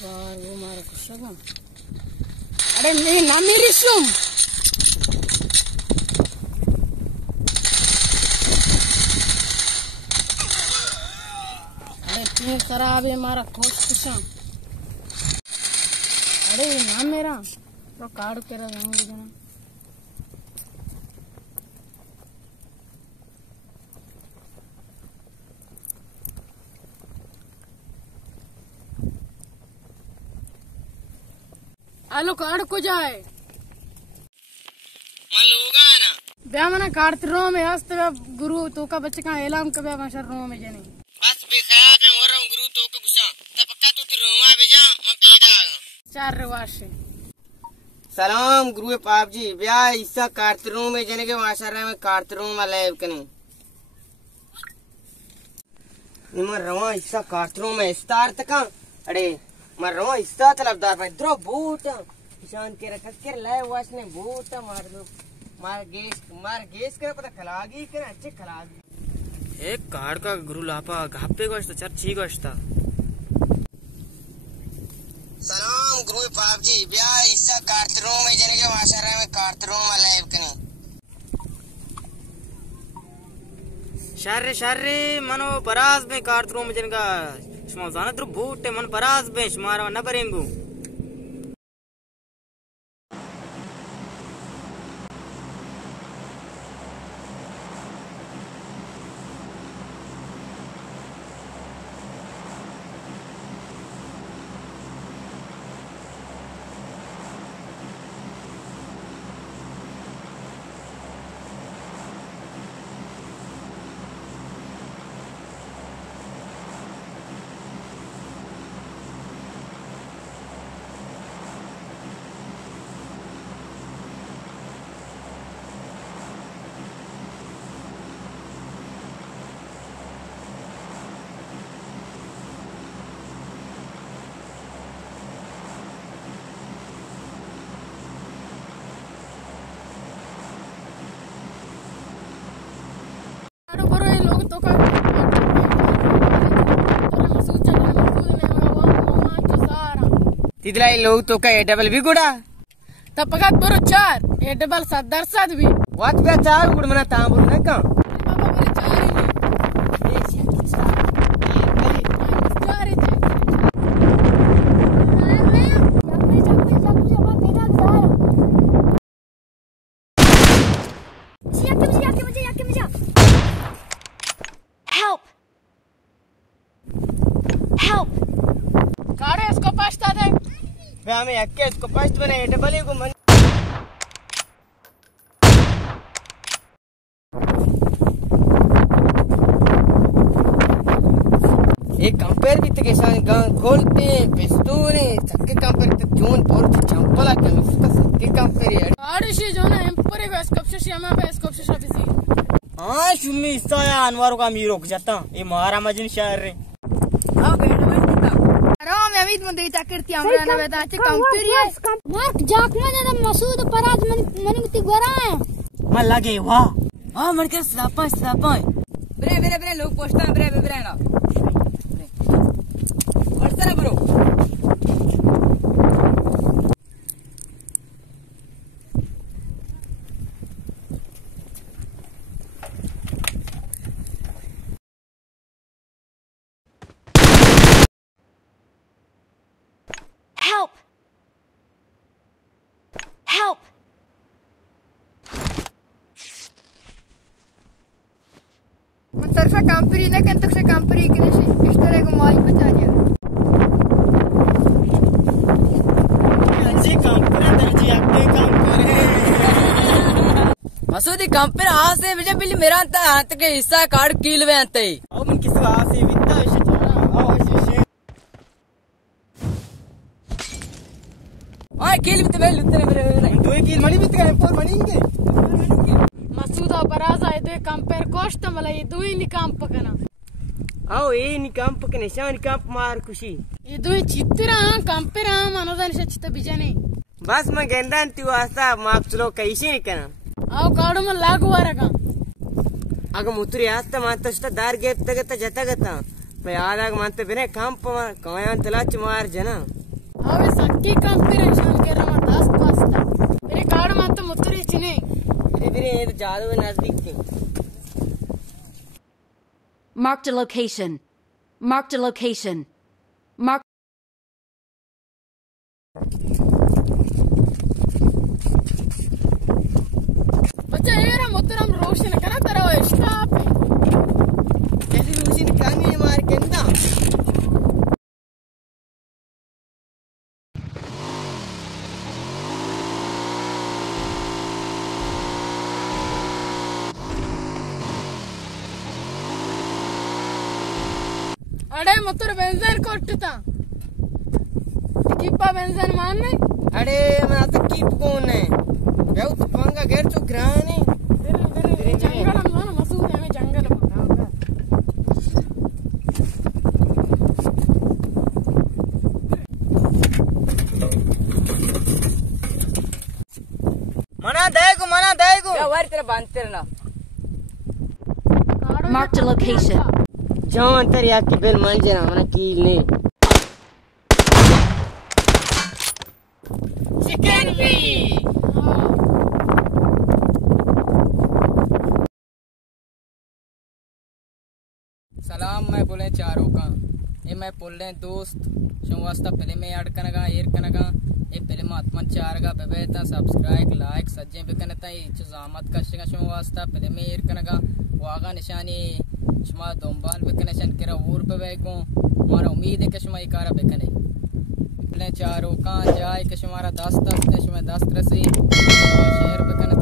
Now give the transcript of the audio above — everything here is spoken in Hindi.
Gargo mara kushaga. Are me namirishum. Are tू खराब है मारा खोज कुशा. अरे नाम मेरा तो कार्ड तेरा जाऊंगी जना. आलो कार्ड को जाए मलूगा ना ब्या मना कार्ड रो में हस्त गुरु तो का बच्चे का एलाम कबे माशर रो में जने बस बेखयाल में हो रहा हूँ गुरु तो का गुस्सा तब पक्का तू रोमा भेजा मैं पैदा आगा चार रवाशे सलाम गुरु पाप जी ब्या इसा कार्तरों में जने के माशर में कार्तरों में लाइव कने निमर रवा इसा कार्तरों में स्टार तक अरे मर रहा इस्ता तलबदार भाई द्रो बूट किसान के रख के लाए वासने बूट मार दो मार गेस कर पता खलागी कर अच्छे खलागी एक कार्ड का गुरु लापा घापे गोश्त चर छी गोश्त सलाम गुरु पाप जी ब्या इसा कार्तरों में जने के माशरा में कार्तरों में लाइव कने शर्रे मनो पराज में कार्तरों में जने का Semua tuh bute man paras bench mara na parengu. तिदलाई लोग तो का एडबल भी गुड़ा तपगत बरो चार एडबल सदर सद भी वात बे चार गुड़ मना तांबुर न का बाबा बरे चार ही Help! Help! कारे इसको पास्ता दे बे हमें यक्के इसको पास्ट बने एडबल ही को मन एक कंपेयर भी तक ऐसा खोलते पिस्तूल चक्के कंपेयर तक जोन पोर चंपला कर उसका सबके कंपेयर आड़शी जो ना एम्पर है स्कोपशा शियामा पे स्कोपशा बिजी हां शुमी इस्ता या अनवर का मी रोक जाता ये महारा मजन शहर रे हां बेडबल पता राम अमित मंदी चक्करती हमरा ना बेटा चे कंपेयर है Mark Jackman and Masood Parad Manimti Guara. मन लगे वाह हां मन के सापा bre लोग पोस्टा bre ना व्हाट्सएप ब्रो Help! Help! मन तरफा कंपेरी ना कन तक से कंपेरी के इस तरह को माल बचा दिया जी कंपेयर दर्जी अपने काम करे मसूदी कंपेयर हां से मुझे बिल्ली मेरा अंत हाथ के हिस्सा कार्ड कील वे अंत अब मन किस का से वित्ता विषय चला आओ विषय ओए कील भी तो वे लुत्ते मेरे दो कील मणि बित गए पर मणिंगे मसूदा बराजा है दे कंपेयर कोस्ट मला ये दुई नि काम पकना आओ ये नि काम पकने शान काम मार खुशी ये दुई चित्रा कंपेयर मनोदन से चित्त बिजने बस मैं गेंदा तू आस्ता मार्क्स लो कैसे निकना आओ काडो में लागू वारगा आग मुतुरी आस्ता मातस्ता दार गेत तगता जतगता मैं आदाग मानते बिने काम प कमायान तलाच मार जना अवे सक्की कंपीरेशन के रमा 10 पास्ता मेरे कार्ड में तो मुत्तरी चिने फिर ये तो जादू नजदीक थी। Marked a location. Marked a location. Mark. बच्चा येरा मुत्तरम रोशन करा तेरा स्टॉप कैसी रोशन कानी मार के ना अड़े मुत्तर बेंजन कोटता किप्पा बेंजन मारने अरे मैं तो कीप कौन है बेउ तो पंगा घेर चुक रहा है जंगल में मसूद है जंगल में मना देगो क्या वारी तेरा बांधते रहना। Marked a location. जाओ अंतर याद की बेल मान जरा मना कील ने चिकन भी सलाम मैं बोले चारों का ये मैं बोले दोस्त शो वास्ता फिल्म में ऐड कनगा एयर कनगा ये फिल्म आत्मन चार का बेबेता सब्सक्राइब लाइक सज्जे भी कनता ये जमात का शो वास्ता फिल्म में एयर कनगा वागा निशानी शुमा दोंबाल भी कनेक्शन करा और पे बैगो हमारा उम्मीद है कि शुमा इकारा बेकने फिल्म चारों का जाए कि शुमारा 10 10 शुमा 10 रसी शेयर बेकने